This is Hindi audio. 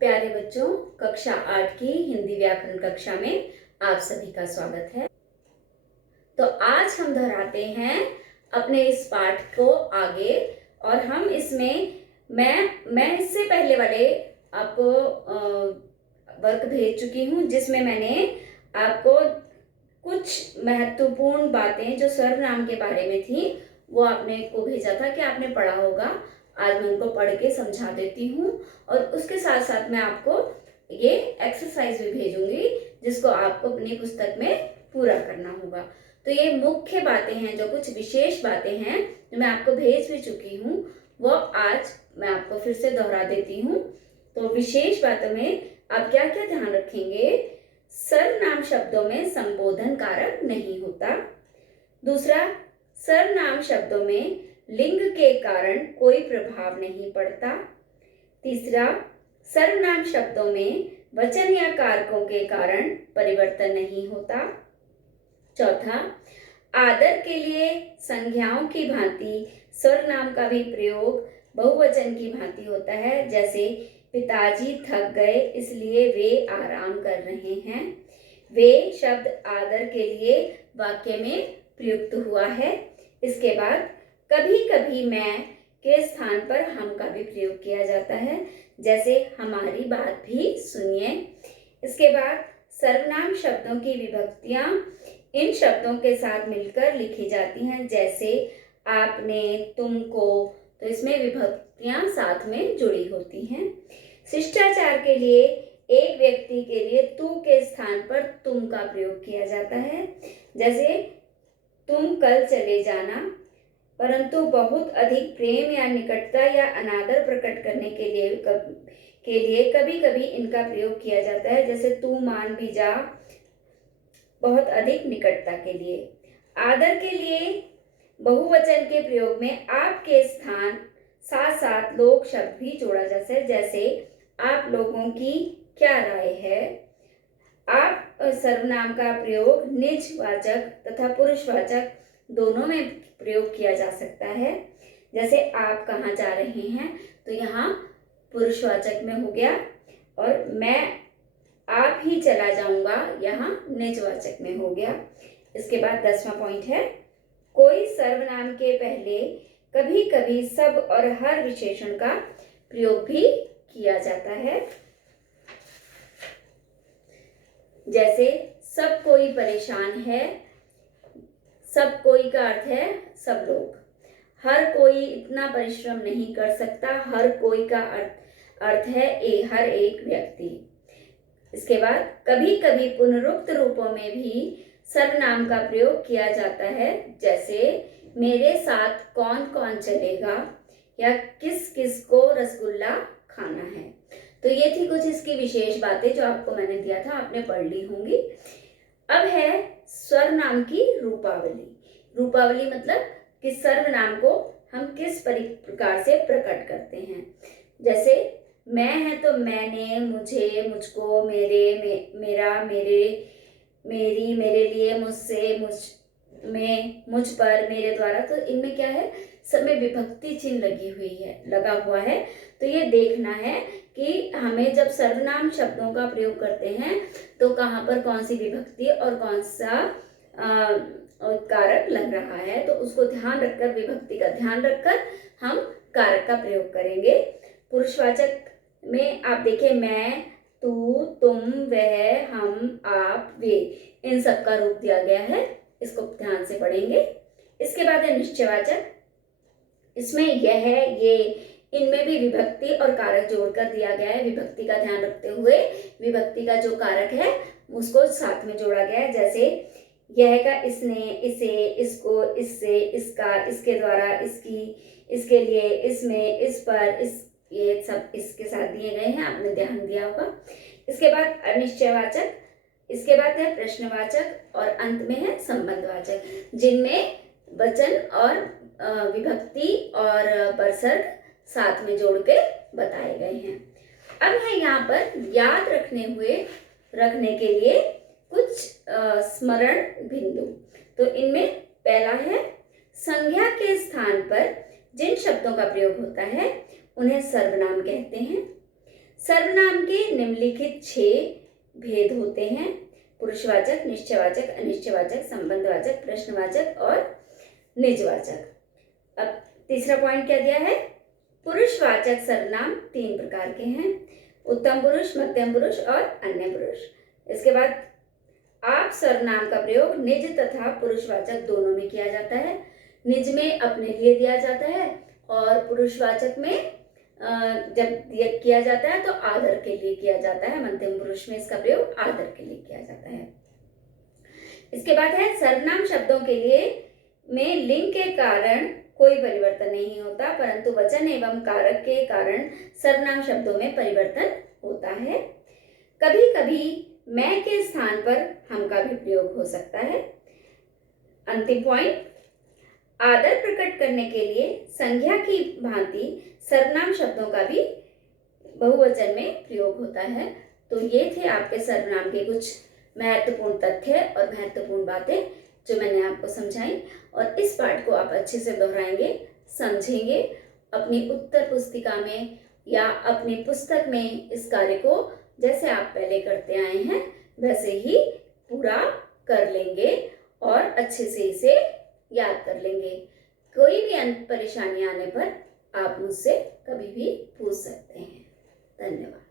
प्यारे बच्चों, कक्षा 8 की हिंदी व्याकरण कक्षा में आप सभी का स्वागत है। तो आज हम दोहराते हैं अपने इस पाठ को आगे, और हम इसमें मैं इससे पहले वाले आपको वर्क भेज चुकी हूँ, जिसमें मैंने आपको कुछ महत्वपूर्ण बातें जो सर्वनाम के बारे में थी वो आपने को भेजा था कि आपने पढ़ा होगा। आज मैं उनको पढ़ के समझा देती हूँ, और उसके साथ साथ मैं आपको ये एक्सरसाइज भी भेजूंगी जिसको आपको अपनी पुस्तक में पूरा करना होगा। तो ये मुख्य बातें हैं, जो कुछ विशेष बातें हैं जो मैं आपको भेज भी चुकी हूँ, वो आज मैं आपको फिर से दोहरा देती हूँ। तो विशेष बातों में आप क्या क्या ध्यान रखेंगे? सर्वनाम शब्दों में संबोधन कारक नहीं होता। दूसरा, सर्वनाम शब्दों में लिंग के कारण कोई प्रभाव नहीं पड़ता। तीसरा, सर्वनाम शब्दों में वचन या कारकों के कारण परिवर्तन नहीं होता। चौथा, आदर के लिए संज्ञाओं की भांति सर्वनाम का भी प्रयोग बहुवचन की भांति होता है, जैसे पिताजी थक गए इसलिए वे आराम कर रहे हैं। वे शब्द आदर के लिए वाक्य में प्रयुक्त हुआ है। इसके बाद कभी कभी मैं के स्थान पर हम का भी प्रयोग किया जाता है, जैसे हमारी बात भी सुनिए। इसके बाद सर्वनाम शब्दों की विभक्तियां इन शब्दों के साथ मिलकर लिखी जाती हैं, जैसे आपने, तुमको। तो इसमें विभक्तियां साथ में जुड़ी होती हैं। शिष्टाचार के लिए एक व्यक्ति के लिए तू के स्थान पर तुम का प्रयोग किया जाता है, जैसे तुम कल चले जाना। परंतु बहुत अधिक प्रेम या निकटता या अनादर प्रकट करने के लिए कभी कभी इनका प्रयोग किया जाता है, जैसे तू मान भी जा, बहुत अधिक निकटता के लिए। आदर के लिए बहुवचन के प्रयोग में आप के स्थान साथ साथ लोग शब्द भी जोड़ा जा सकता है, जैसे आप लोगों की क्या राय है। आप सर्वनाम का प्रयोग निजवाचक तथा पुरुषवाचक दोनों में प्रयोग किया जा सकता है, जैसे आप कहाँ जा रहे हैं, तो यहाँ पुरुषवाचक में हो गया, और मैं आप ही चला जाऊंगा, यहाँ निजवाचक में हो गया। इसके बाद 10वां पॉइंट है, कोई सर्वनाम के पहले कभी कभी सब और हर विशेषण का प्रयोग भी किया जाता है, जैसे सब कोई परेशान है। सब कोई का अर्थ है सब लोग। हर कोई इतना परिश्रम नहीं कर सकता, हर कोई का अर्थ है हर एक व्यक्ति। इसके बाद कभी कभी पुनरुक्त रूपों में भी सर्वनाम का प्रयोग किया जाता है, जैसे मेरे साथ कौन कौन चलेगा, या किस किस को रसगुल्ला खाना है। तो ये थी कुछ इसकी विशेष बातें जो आपको मैंने दिया था, आपने पढ़ ली होंगी। अब है सर्वनाम की रूपावली। रूपावली मतलब कि सर्वनाम को हम किस प्रकार से प्रकट करते हैं। जैसे मैं है तो मैंने, मुझे, मुझको, मेरे, मेरा, मेरे, मेरी, मेरे लिए, मुझसे, मुझ में, मुझ पर, मेरे द्वारा। तो इनमें क्या है, सब में विभक्ति चिन्ह लगा हुआ है। तो ये देखना है कि हमें जब सर्वनाम शब्दों का प्रयोग करते हैं तो कहाँ पर कौन सी विभक्ति और कौन सा कारक लग रहा है, तो उसको ध्यान रखकर, विभक्ति का ध्यान रखकर हम कारक का प्रयोग करेंगे। पुरुषवाचक में आप देखिए, मैं, तू, तुम, वह, हम, आप, वे, इन सब का रूप दिया गया है, इसको ध्यान से पढ़ेंगे। इसके बाद है निश्चयवाचक। इसमें यह, ये, इनमें भी विभक्ति और कारक जोड़कर दिया गया है। विभक्ति का ध्यान रखते हुए विभक्ति का जो कारक है उसको साथ में जोड़ा गया है, जैसे यह का इसने, इसे, इसको, इससे, इसका, इसके द्वारा, इसकी, इसके लिए, इसमें, इस पर, इस, ये सब इसके साथ दिए गए हैं, आपने ध्यान दिया होगा। इसके बाद अनिश्चयवाचक, इसके बाद है प्रश्नवाचक, और अंत में है संबंधवाचक, जिनमें वचन और विभक्ति और परसर्ग साथ में जोड़ के बताए गए हैं। अब है यहाँ पर याद रखने के लिए कुछ स्मरण बिंदु। तो इनमें पहला है, संज्ञा के स्थान पर जिन शब्दों का प्रयोग होता है उन्हें सर्वनाम कहते हैं। सर्वनाम के निम्नलिखित 6 भेद होते हैं: पुरुषवाचक, निश्चयवाचक, अनिश्चयवाचक, संबंधवाचक, प्रश्नवाचक और निजवाचक। अब तीसरा पॉइंट क्या दिया है? पुरुषवाचक सर्वनाम 3 प्रकार के हैं: उत्तम पुरुष, मध्यम पुरुष और अन्य पुरुष। इसके बाद आप सर्वनाम का प्रयोग निज तथा पुरुषवाचक दोनों में किया जाता है। निज में अपने लिए दिया जाता है और पुरुषवाचक में जब किया जाता है तो आदर के लिए किया जाता है। मध्यम पुरुष में इसका प्रयोग आदर के लिए किया जाता है। इसके बाद है सर्वनाम शब्दों के लिए में लिंग के कारण कोई परिवर्तन नहीं होता, परंतु वचन एवं कारक के कारण सर्वनाम शब्दों में परिवर्तन होता है। कभी कभी मैं के स्थान पर हम का भी प्रयोग हो सकता है। अंतिम पॉइंट, आदर प्रकट करने के लिए संज्ञा की भांति सर्वनाम शब्दों का भी बहुवचन में प्रयोग होता है। तो ये थे आपके सर्वनाम के कुछ महत्वपूर्ण तथ्य और महत्वपूर्ण बातें जो मैंने आपको समझाई, और इस पाठ को आप अच्छे से दोहराएंगे, समझेंगे, अपनी उत्तर पुस्तिका में या अपनी पुस्तक में इस कार्य को जैसे आप पहले करते आए हैं वैसे ही पूरा कर लेंगे और अच्छे से इसे याद कर लेंगे। कोई भी परेशानी आने पर आप मुझसे कभी भी पूछ सकते हैं। धन्यवाद।